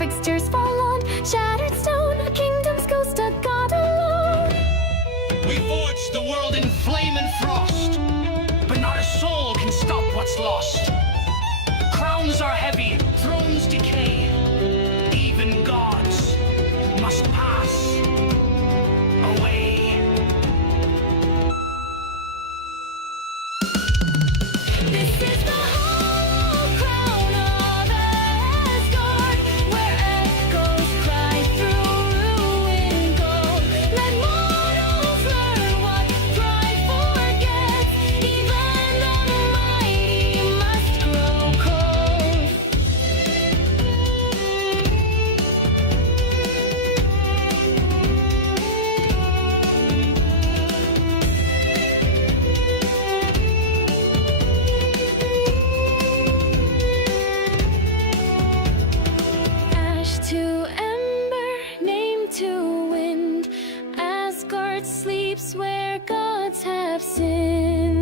fixtures fall on shattered stone. A kingdom's ghost, a god alone. We forged the world in flame and frost, but not a soul can stop what's lost. Crowns are heavy, thrones decay. Even gods must pass away. This is the whole crown of Asgard, where echoes cry through ruined gold. Let mortals learn what pride forgets. Even the mighty must grow cold. Ash to ember, name to wind. Asgard sleeps where gods have sinned.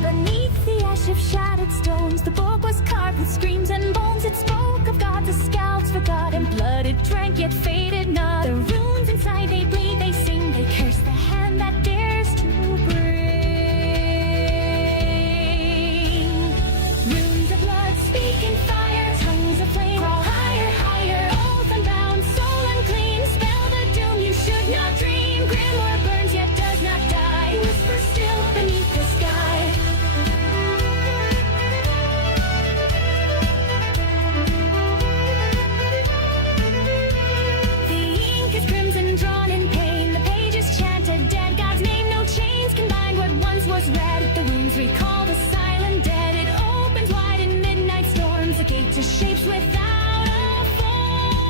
Beneath the ash of shattered stones, the book was carved with screams and bones. It spoke of gods, the scalps forgotten, blooded, drank yet faded not. The runes inside, they bleed, they sing, they curse the hand that dares to bring. Runes of blood, speaking fire, tongues of flame, crawl higher, higher, oath unbound, soul unclean, spell the doom you should not dream. Grimoire burns yet does not die, whisper still beneath the sky. The ink is crimson, drawn in pain. The pages chant a dead god's name. No chains can bind what once was red. The runes recall the silent dead. It opens wide in midnight storms, a gate to shapes without a form.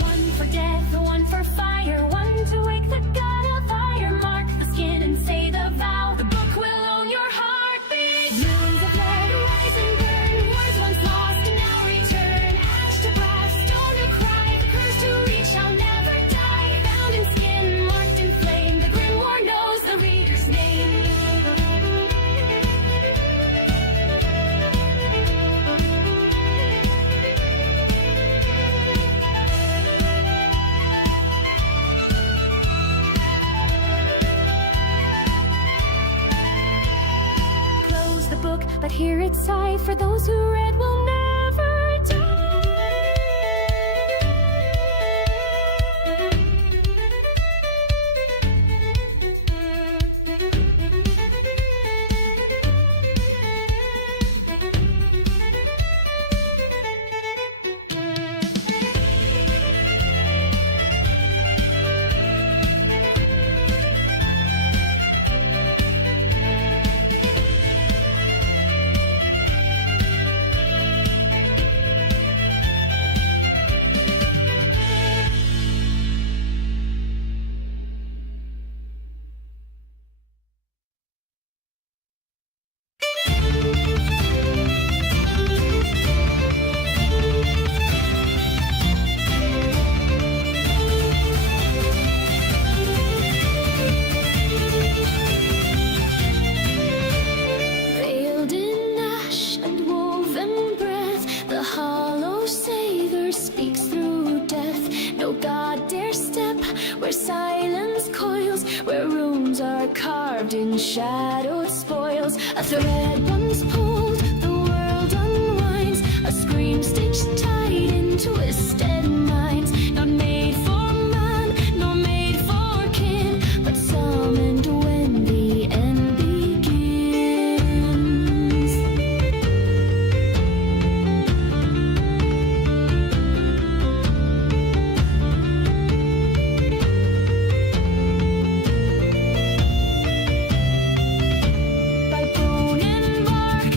One for death, one for fire, one to wake the god of fire. Mark the skin and say the vow. The book will own your heartbeat. Moons of lead rise and burn. Words once lost and now return. Ash to brass, stone to cry. The curse to reach shall never die. Bound in skin, marked in flame. The grimoire knows the reader's name. Close the book, but hear it sigh. For those who read will never die. Veiled in ash and woven breath, the hollow savior speaks through death. No god dare step where silence coils, where runes are carved in shadowed spoils. A thread once pulled, the world unwinds, a scream stitched tight in twisted minds. Not made for man, nor made for kin, but summoned when the end begins. By bone and bark,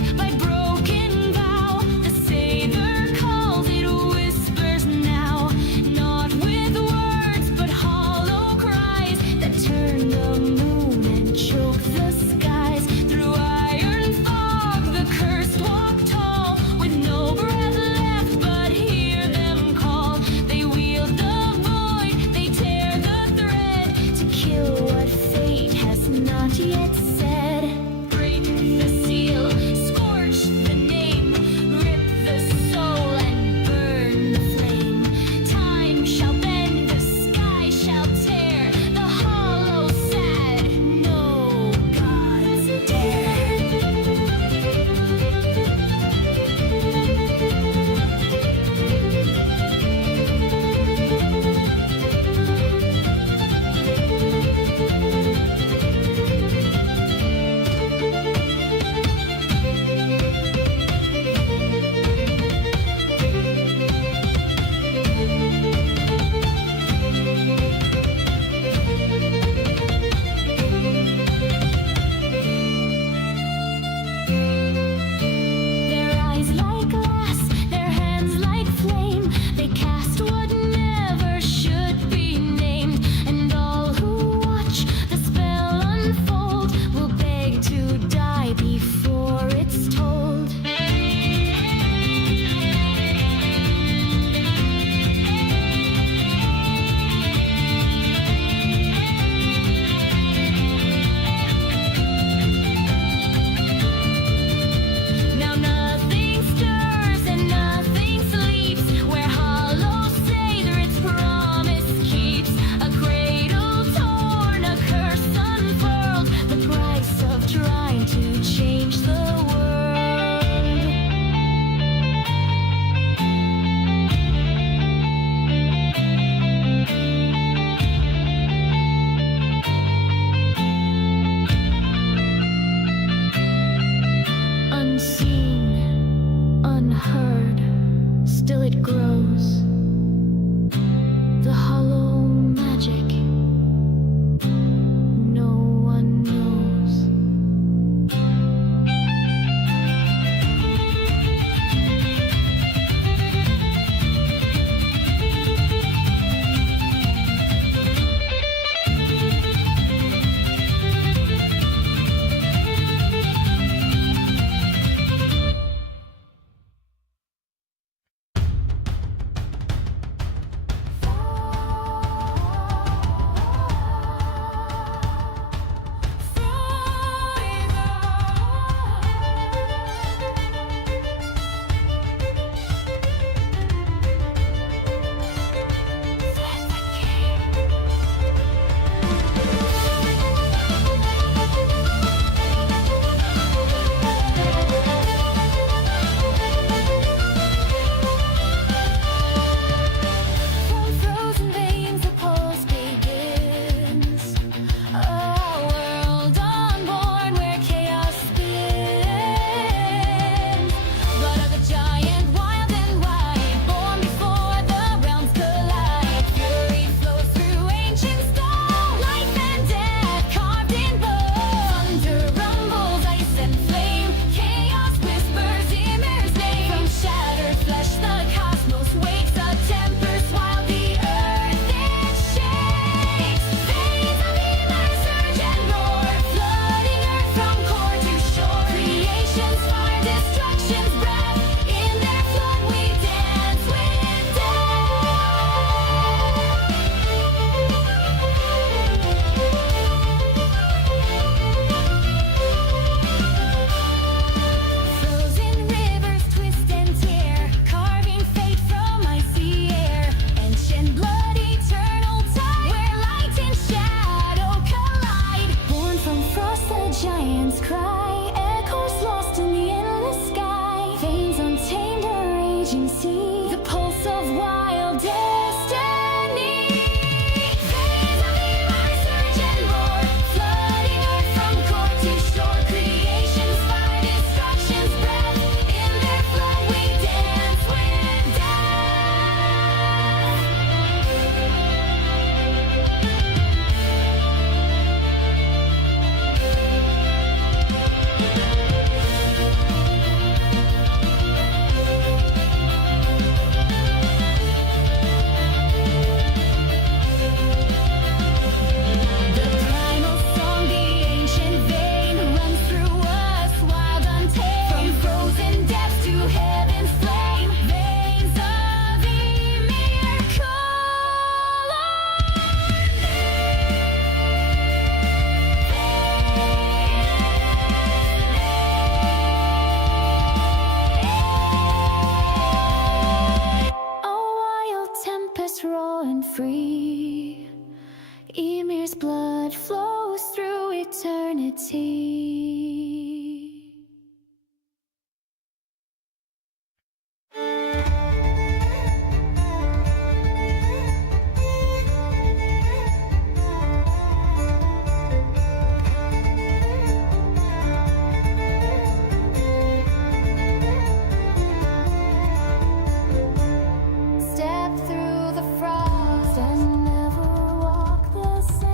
unheard, still it grows. The hollow magic no one knows. Free, Ymir's blood flows through eternity. Step through the frost and never walk the same.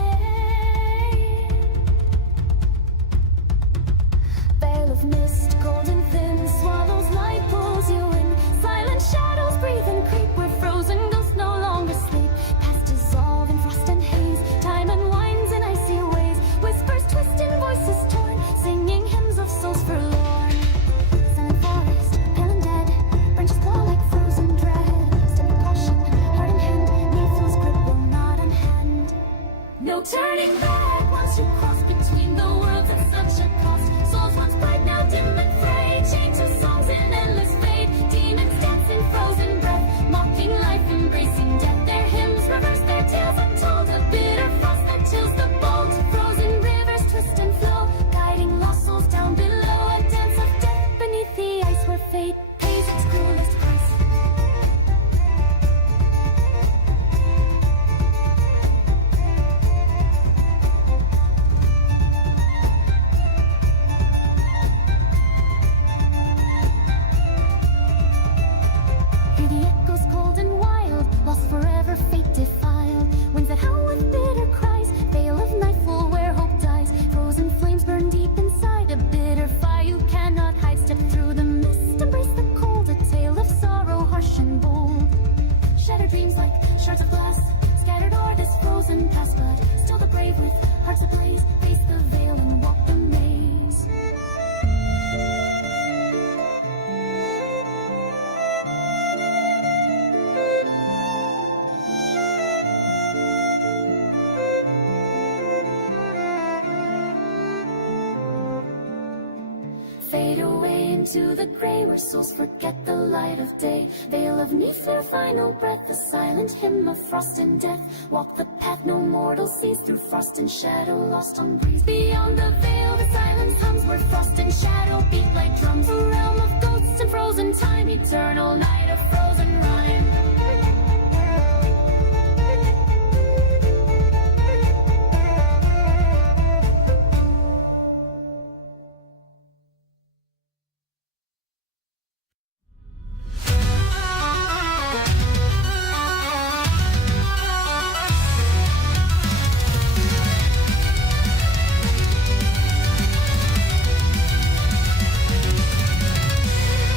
into the gray where souls forget the light of day. Veil of neath their final breath, the silent hymn of frost and death. Walk the path no mortal sees, through frost and shadow lost on breeze. Beyond the veil the silence hums, where frost and shadow beat like drums. A realm of ghosts and frozen time, eternal night of frozen rhyme.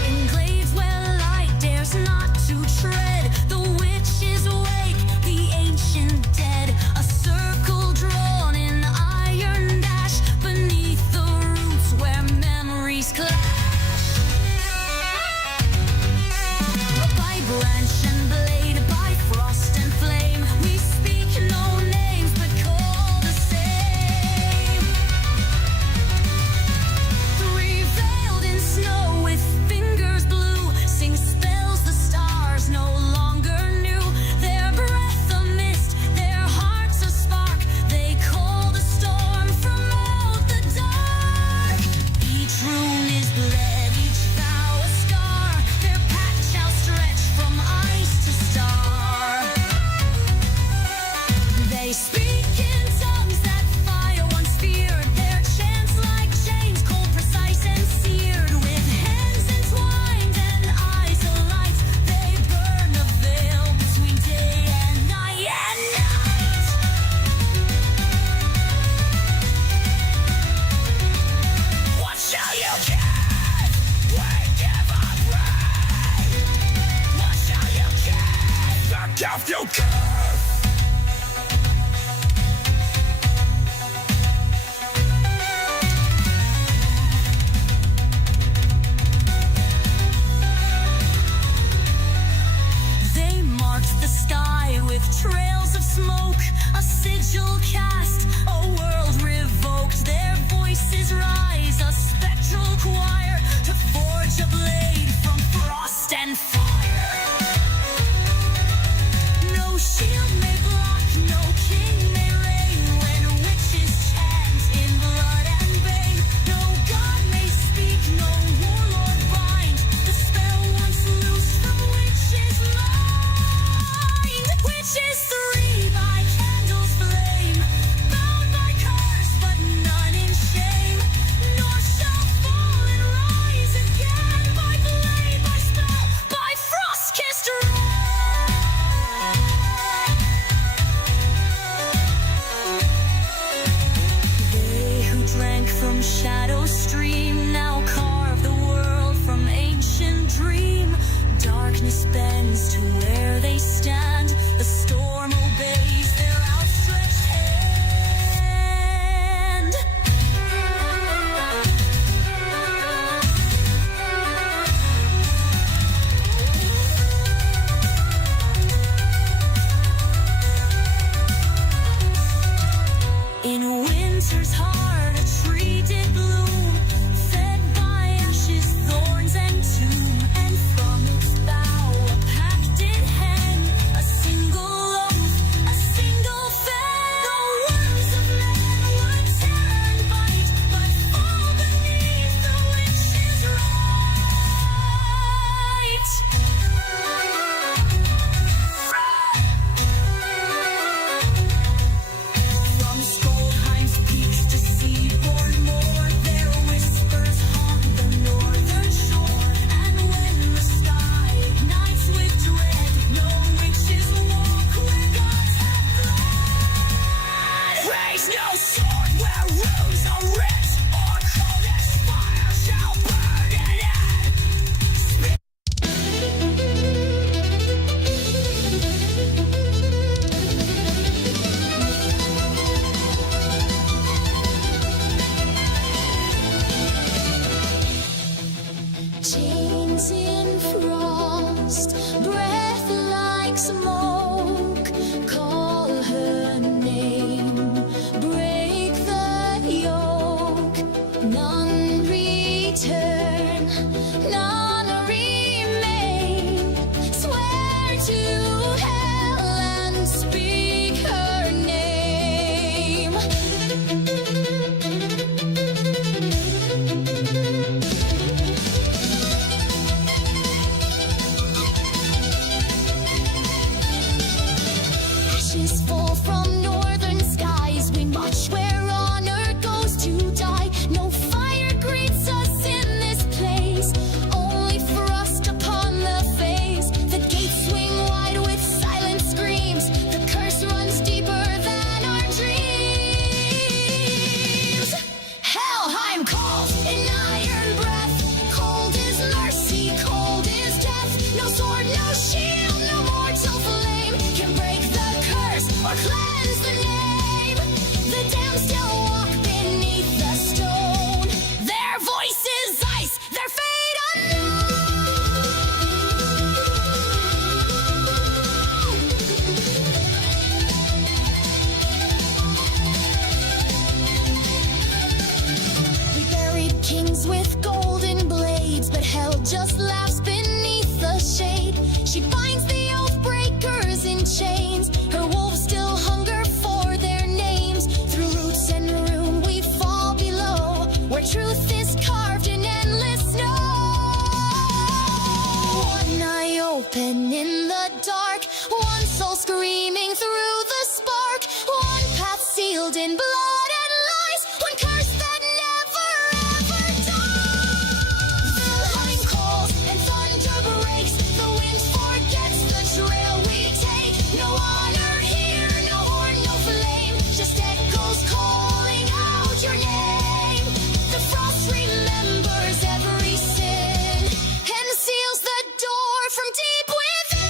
In glades where light dares not to tread, the witch is awake, the ancient dead. A circle drawn in iron dash, beneath the roots where memories clash. By branch and blade, by frost and flame, we speak no names but call the same. Three veiled in snow with fingers blue, sing spells the stars no longer knew. Their breath a mist, their hearts a spark, they call the storm from out the dark. Each rune is bled, each vow a scar, their path shall stretch from ice to star. They speak in tongues that fire once feared, their chants like chains, cold, precise, and seared. With hands entwined and eyes alight, they burn a veil between day and night. What shall you give? We give a praise. What shall you give? The gift you give. They marked the sky with trails of smoke, a sigil cast, a world revoked. Their voices rise, a spectral choir, to forge a blade from frost and fire. No shield may block, no king may reign, when witches chant in blood and bane. No god may speak, no warlord bind, the spell once loosed from witches' mind. Witches three by candles flame, shield, no mortal flame can break the curse or cleanse the name. The damned still walk beneath the stone. Their voice is ice, their fate unknown. We buried kings with golden blades, but hell just laughs beneath the shade. She binds the oath breakers in chains. Her wolves still hunger for their names. Through roots and ruin we fall below, where truth is carved in endless snow. One eye open in the dark, one soul screaming through the spark, one path sealed in blood and lies, one curse that never ever dies. The line calls and thunder breaks, the wind forgets the trail we take. No honor here, no horn, no flame, just echoes calling out your name. The frost remembers every sin and seals the door from deep within.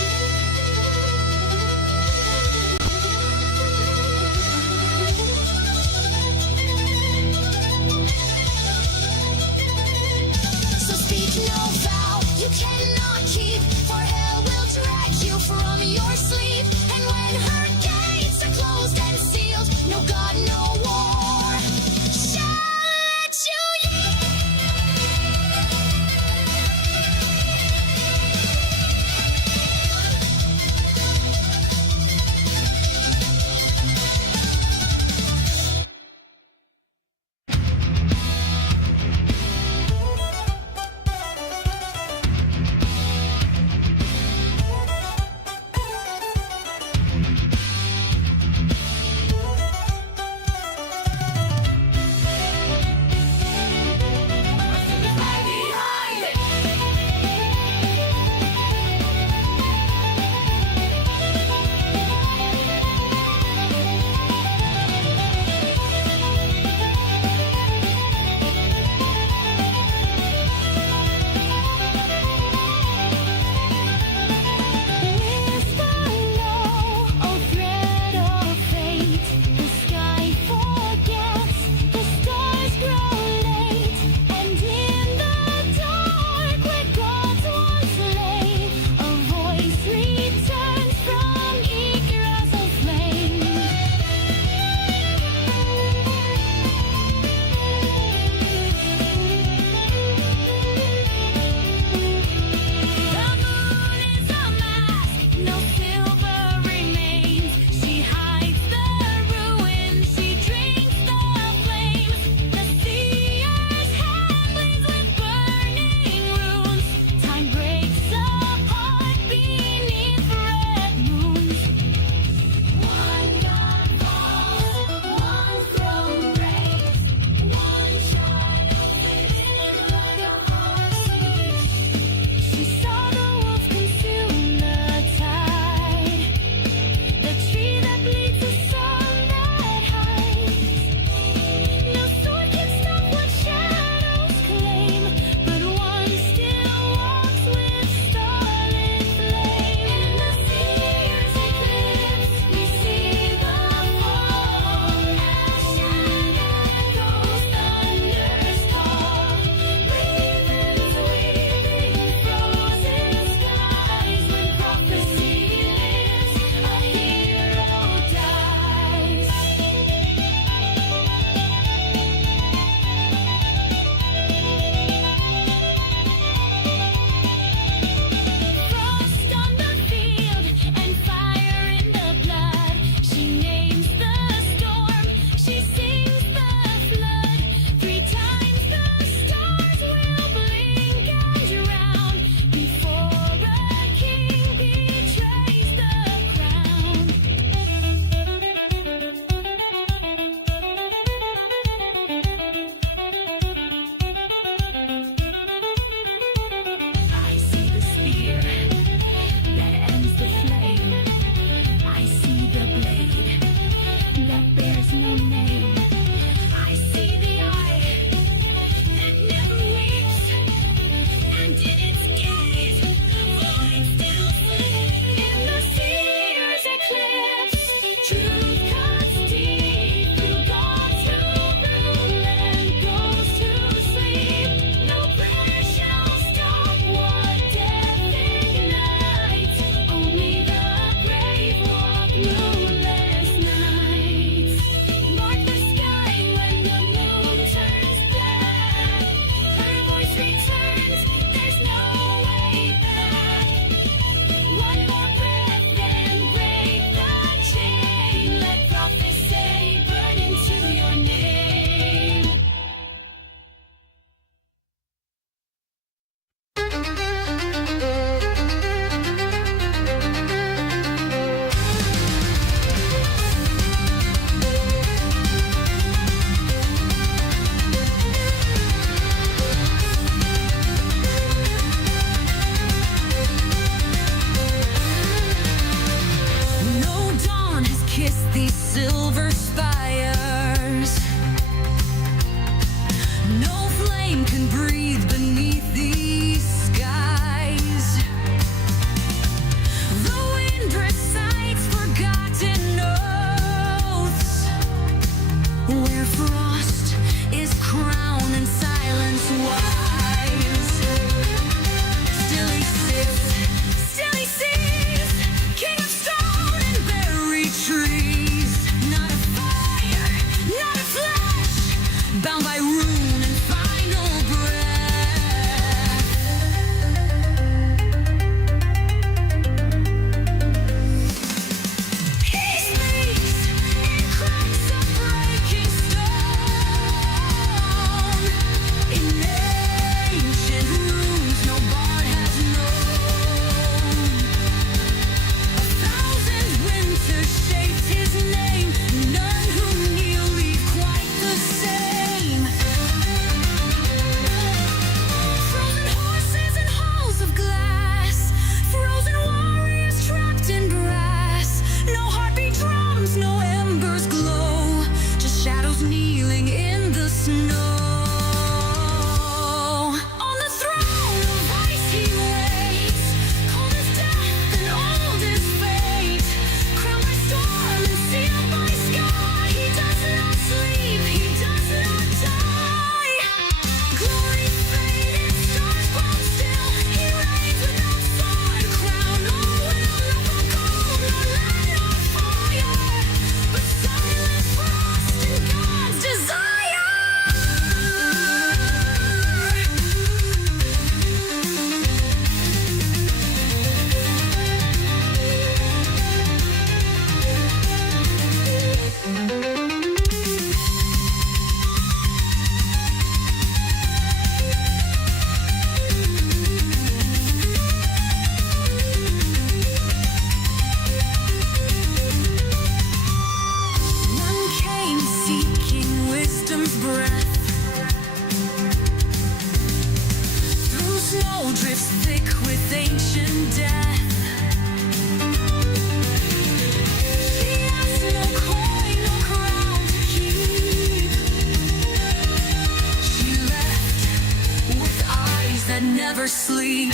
never sleep.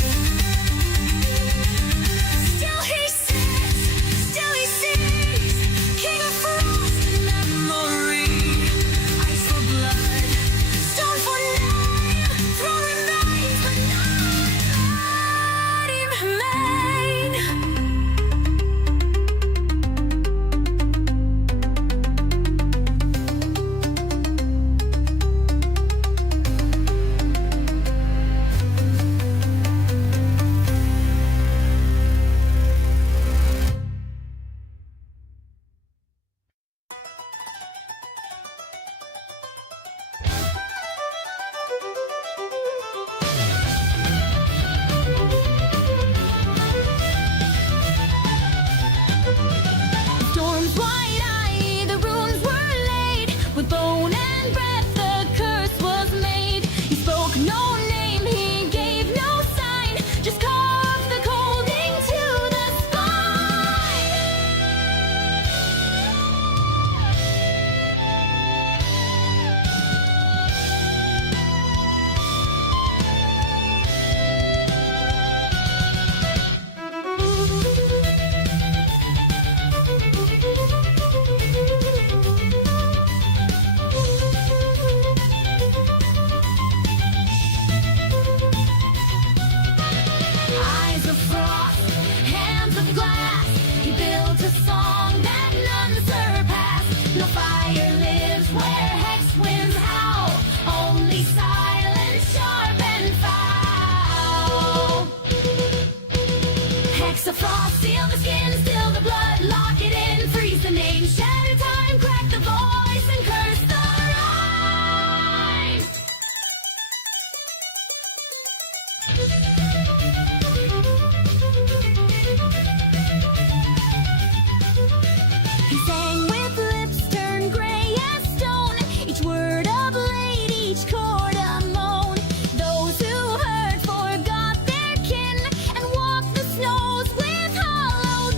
Still he sits, still he sings, King of Frost and memory. Ice for blood, stone for name, throne remains, but not let him remain. Storm's wide eye, the runes were laid. With bone and breath, the curse was made. He spoke no name, he gave no sign. Just carved the cold into the spine. Eyes of frost, hands of glass. He built a song that none surpass. No fire lives where hex winds howl. Only silence, sharp and foul. Hex of frost, seal the skin, still the blood, lock it in, freeze the name, shatter time, crack the voice, and curse the rhyme. He sang with lips turned gray as stone, each word a blade, each chord a moan. Those who heard forgot their kin and walked the snows with hollow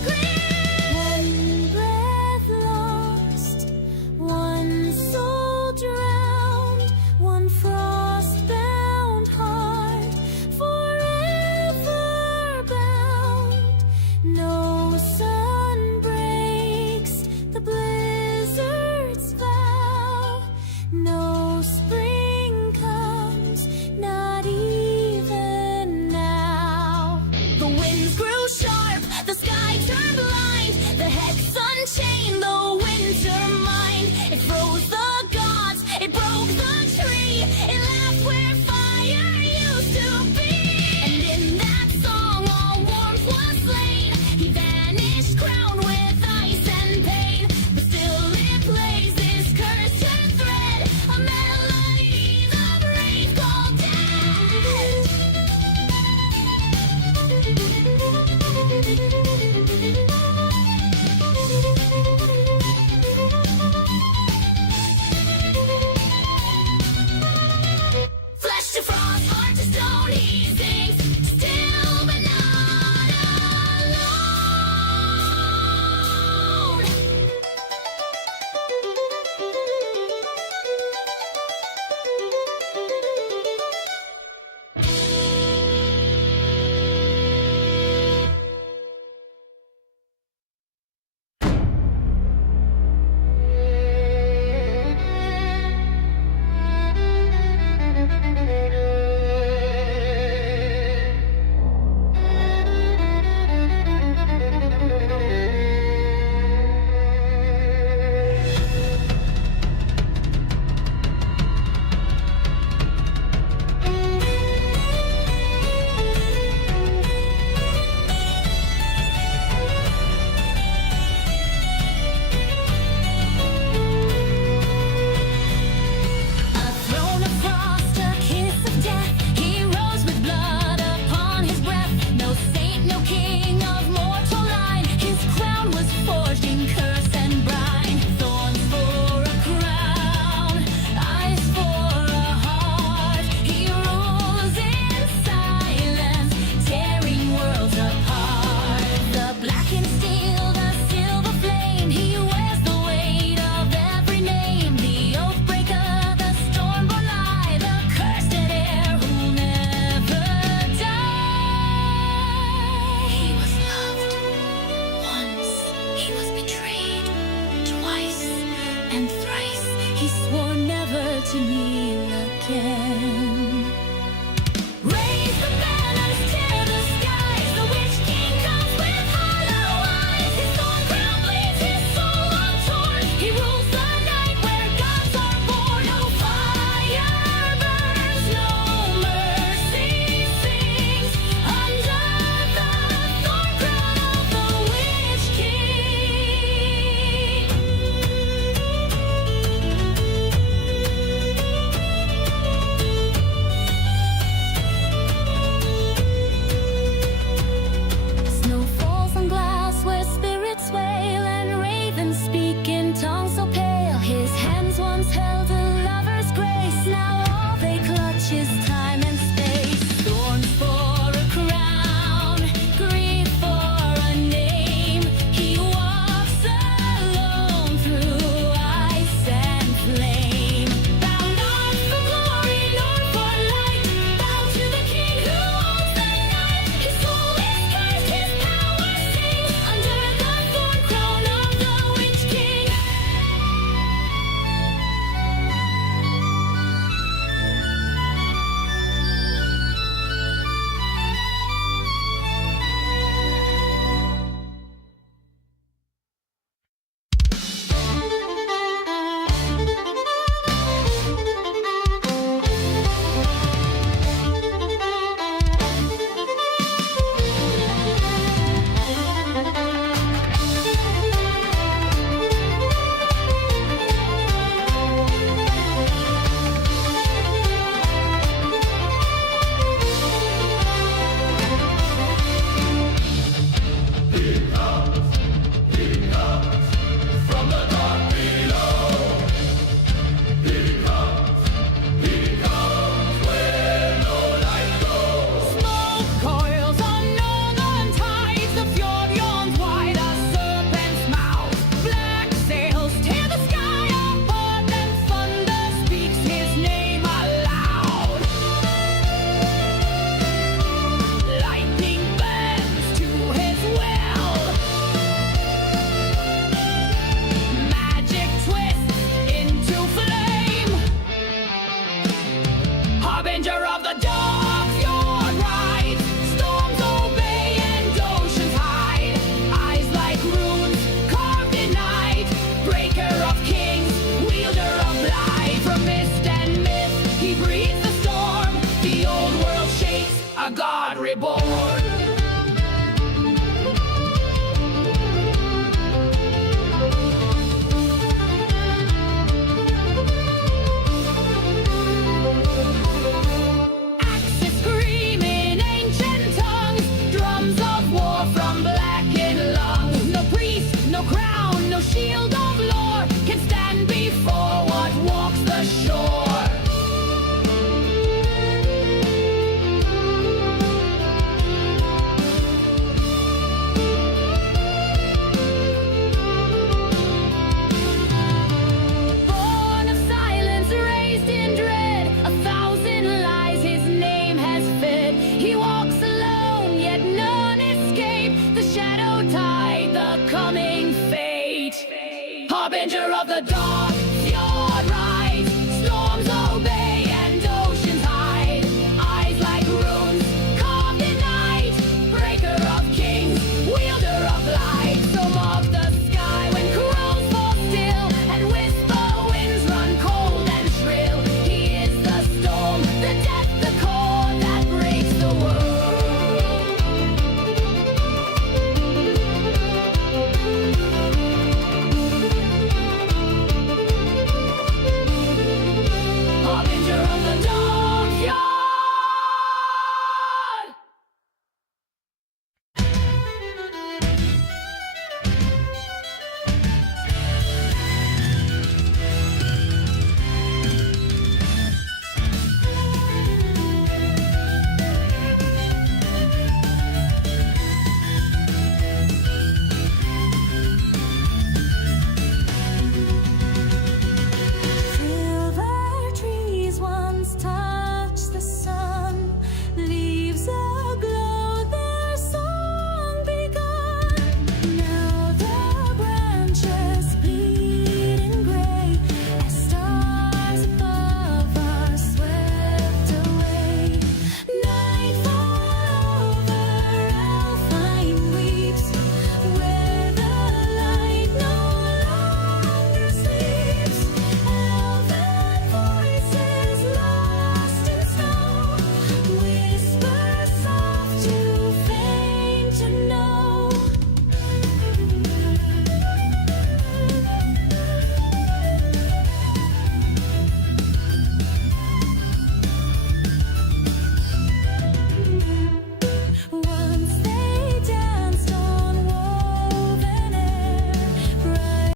harbinger of the dawn.